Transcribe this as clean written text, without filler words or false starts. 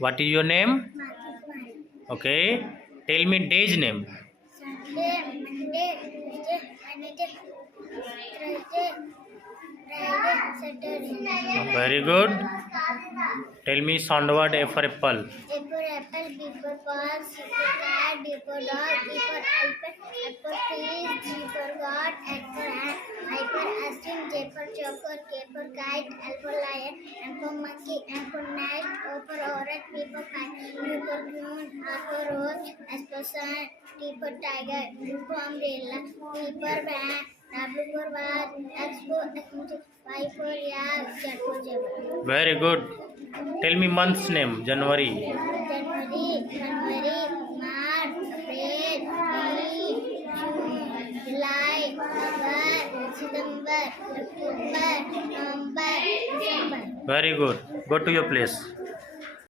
What is your name? Okay. Tell me day's name. Sunday, Monday, Tuesday, Wednesday, Thursday, Friday, Saturday. Very good. Tell me sound word A for apple. A for apple, B for ball, C for cat, D for dog, E for elephant, F for fish, G for god, H for ant, I for ice cream, J for chocolate, K for kite, L for lion, M for monkey, N for nest, O for orange, P for kite, Q for moon, R for rose, S for sun, T for tiger, U for umbrella, V for van, W for vase, X for Y for yak, Z for zebra. Very good. Tell me month's name. January. January, March, April, May, June, July, August, September, October, November, December. Very good. Go to your place.